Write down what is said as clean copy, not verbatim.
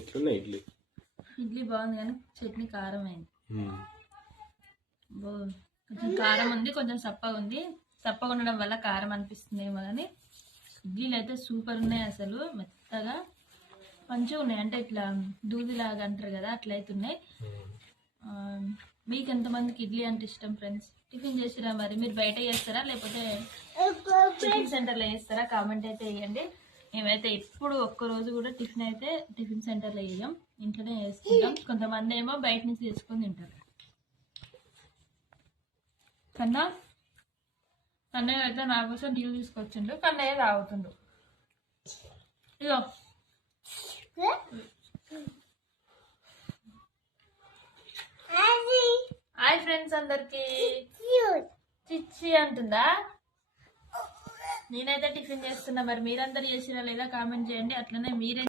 ఎట్లున్నాయి ఇడ్లీ? ఇడ్లీ బాగుంది కానీ చట్నీ కారం అయింది. కొంచెం కారం ఉంది, కొంచెం సప్పగా ఉంది. సప్పగా ఉండడం వల్ల కారం అనిపిస్తుందేమో కానీ ఇడ్లీలు అయితే సూపర్ ఉన్నాయి. అసలు మెత్తగా మంచిగా ఉన్నాయి. అంటే ఇట్లా దూదిలాగా అంటారు కదా, అట్లయితే ఉన్నాయి. మీకు ఎంతమందికి ఇడ్లీ అంటే ఇష్టం ఫ్రెండ్స్? టిఫిన్ చేసిరా మరి? మీరు బయట చేస్తారా లేకపోతే టిఫిన్ సెంటర్లో చేస్తారా? కామెంట్ అయితే వేయండి. మేమైతే ఎప్పుడు ఒక్కరోజు కూడా టిఫిన్ సెంటర్లో వేయం, ఇంట్లోనే వేసుకుంటాం. కొంతమంది ఏమో బయట నుంచి తీసుకొని తింటారు. కన్నయ్య అయితే నా కోసం టీవీ తీసుకొచ్చిండు. కన్నయ్య తాగుతుండు. ఇదో హాయ్ ఫ్రెండ్స్ అందరికి. చిచ్చి అంటుందా? నేనైతే టిఫిన్ చేస్తున్నా. మరి మీరందరూ చేసిరా లేదా కామెంట్ చేయండి. అట్లనే మీరే